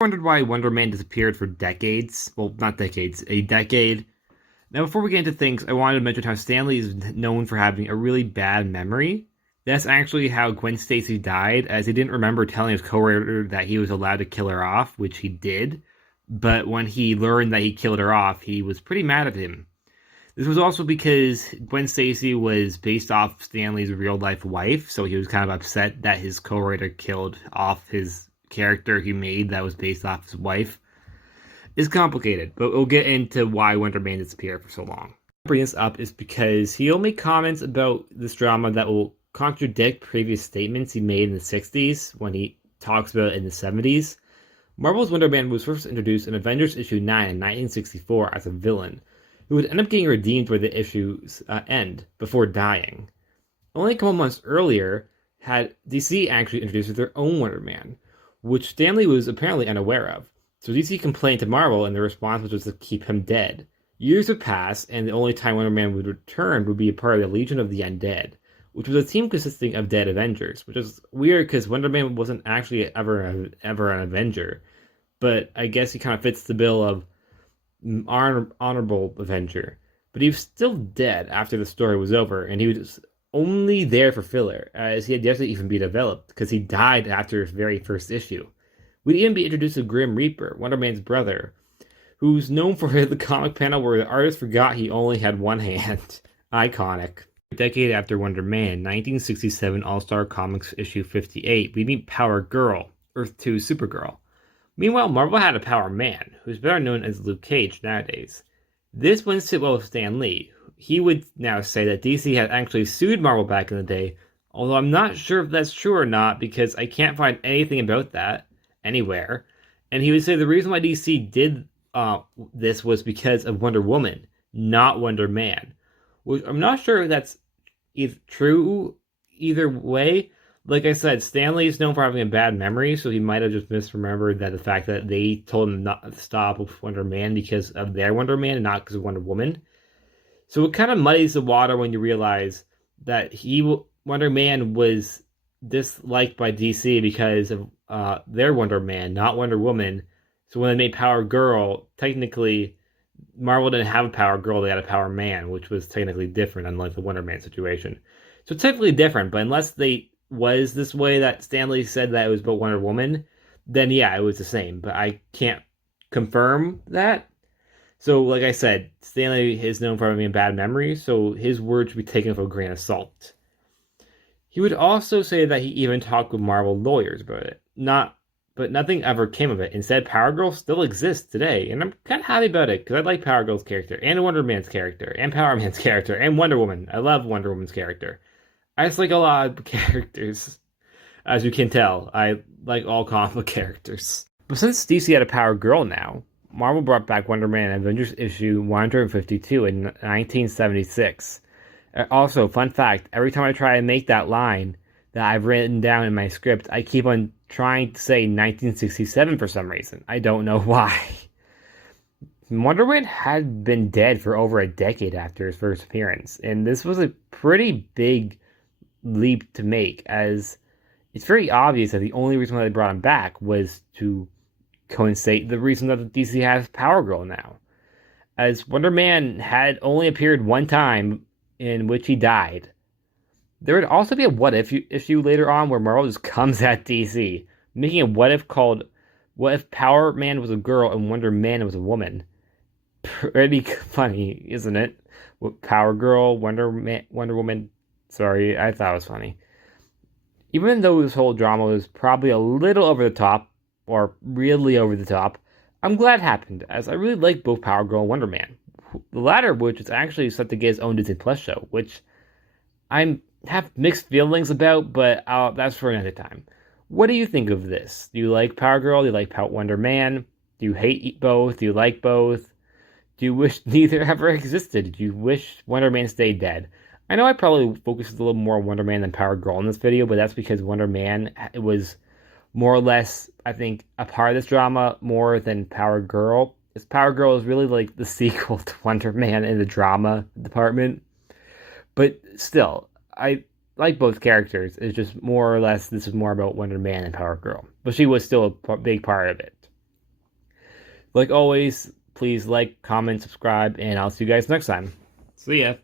Wondered why Wonder Man disappeared for decades. Well, not decades, a decade. Now, before we get into things, I wanted to mention how Stanley is known for having a really bad memory. That's actually how Gwen Stacy died, as he didn't remember telling his co-writer that he was allowed to kill her off, which he did. But when he learned that he killed her off, he was pretty mad at him. This was also because Gwen Stacy was based off Stanley's real-life wife, so he was kind of upset that his co-writer killed off his character he made that was based off his wife. It's complicated, but we'll get into why Wonder Man disappeared for so long. Bring this up is because he'll make comments about this drama that will contradict previous statements he made in the 60s when he talks about it in the 70s. Marvel's Wonder Man was first introduced in Avengers issue 9 in 1964 as a villain, who would end up getting redeemed by the issue's end before dying. Only a couple months earlier had DC actually introduced their own Wonder Man, which Stanley was apparently unaware of. So DC complained to Marvel, and the response was to keep him dead. Years would pass, and the only time Wonder Man would return would be a part of the Legion of the Undead, which was a team consisting of dead Avengers, which is weird because Wonder Man wasn't actually ever an Avenger, but I guess he kind of fits the bill of honorable Avenger. But he was still dead after the story was over, and he was only there for filler, as he had yet to even be developed, because he died after his very first issue. We'd even be introduced to Grim Reaper, Wonder Man's brother, who's known for the comic panel where the artist forgot he only had one hand. Iconic. A decade after Wonder Man, 1967 All-Star Comics issue 58, we meet Power Girl, Earth 2 Supergirl. Meanwhile, Marvel had a Power Man, who's better known as Luke Cage nowadays. This wouldn't sit well with Stan Lee. He would now say that DC had actually sued Marvel back in the day, although I'm not sure if that's true or not because I can't find anything about that anywhere. And he would say the reason why DC did this was because of Wonder Woman, not Wonder Man. Which I'm not sure if that's true either way. Like I said, Stanley is known for having a bad memory, so he might have just misremembered that the fact that they told him not to stop with Wonder Man because of their Wonder Man and not because of Wonder Woman. So it kind of muddies the water when you realize that Wonder Man was disliked by DC because of their Wonder Man, not Wonder Woman. So when they made Power Girl, technically Marvel didn't have a Power Girl, they had a Power Man, which was technically different, unlike the Wonder Man situation. So technically different, but unless they was this way that Stanley said that it was about Wonder Woman, then yeah, it was the same. But I can't confirm that. So like I said, Stanley is known for having a bad memory, so his words should be taken with a grain of salt. He would also say that he even talked with Marvel lawyers about it. But nothing ever came of it. Instead, Power Girl still exists today, and I'm kind of happy about it, because I like Power Girl's character, and Wonder Man's character, and Power Man's character, and Wonder Woman. I love Wonder Woman's character. I just like a lot of characters. As you can tell, I like all comic book characters. But since DC had a Power Girl now, Marvel brought back Wonder Man in Avengers issue 152 in 1976. Also, fun fact, every time I try to make that line that I've written down in my script, I keep on trying to say 1967 for some reason. I don't know why. Wonder Man had been dead for over a decade after his first appearance, and this was a pretty big leap to make, as it's very obvious that the only reason why they brought him back was to coincide the reason that DC has Power Girl now. As Wonder Man had only appeared one time, in which he died. There would also be a what if issue later on where Marvel just comes at DC, making a what if called What If Power Man Was a Girl and Wonder Man Was a Woman. Pretty funny, isn't it? Power Girl, Wonder Woman. Sorry, I thought it was funny. Even though this whole drama was probably a little over the top, or really over the top, I'm glad it happened, as I really like both Power Girl and Wonder Man. The latter of which is actually set to get his own Disney Plus show, which I have mixed feelings about, but that's for another time. What do you think of this? Do you like Power Girl? Do you like Wonder Man? Do you hate both? Do you like both? Do you wish neither ever existed? Do you wish Wonder Man stayed dead? I know I probably focused a little more on Wonder Man than Power Girl in this video, but that's because Wonder Man was more or less, I think, a part of this drama more than Power Girl. Because Power Girl is really like the sequel to Wonder Man in the drama department. But still, I like both characters. It's just more or less, this is more about Wonder Man and Power Girl. But she was still a big part of it. Like always, please like, comment, subscribe, and I'll see you guys next time. See ya.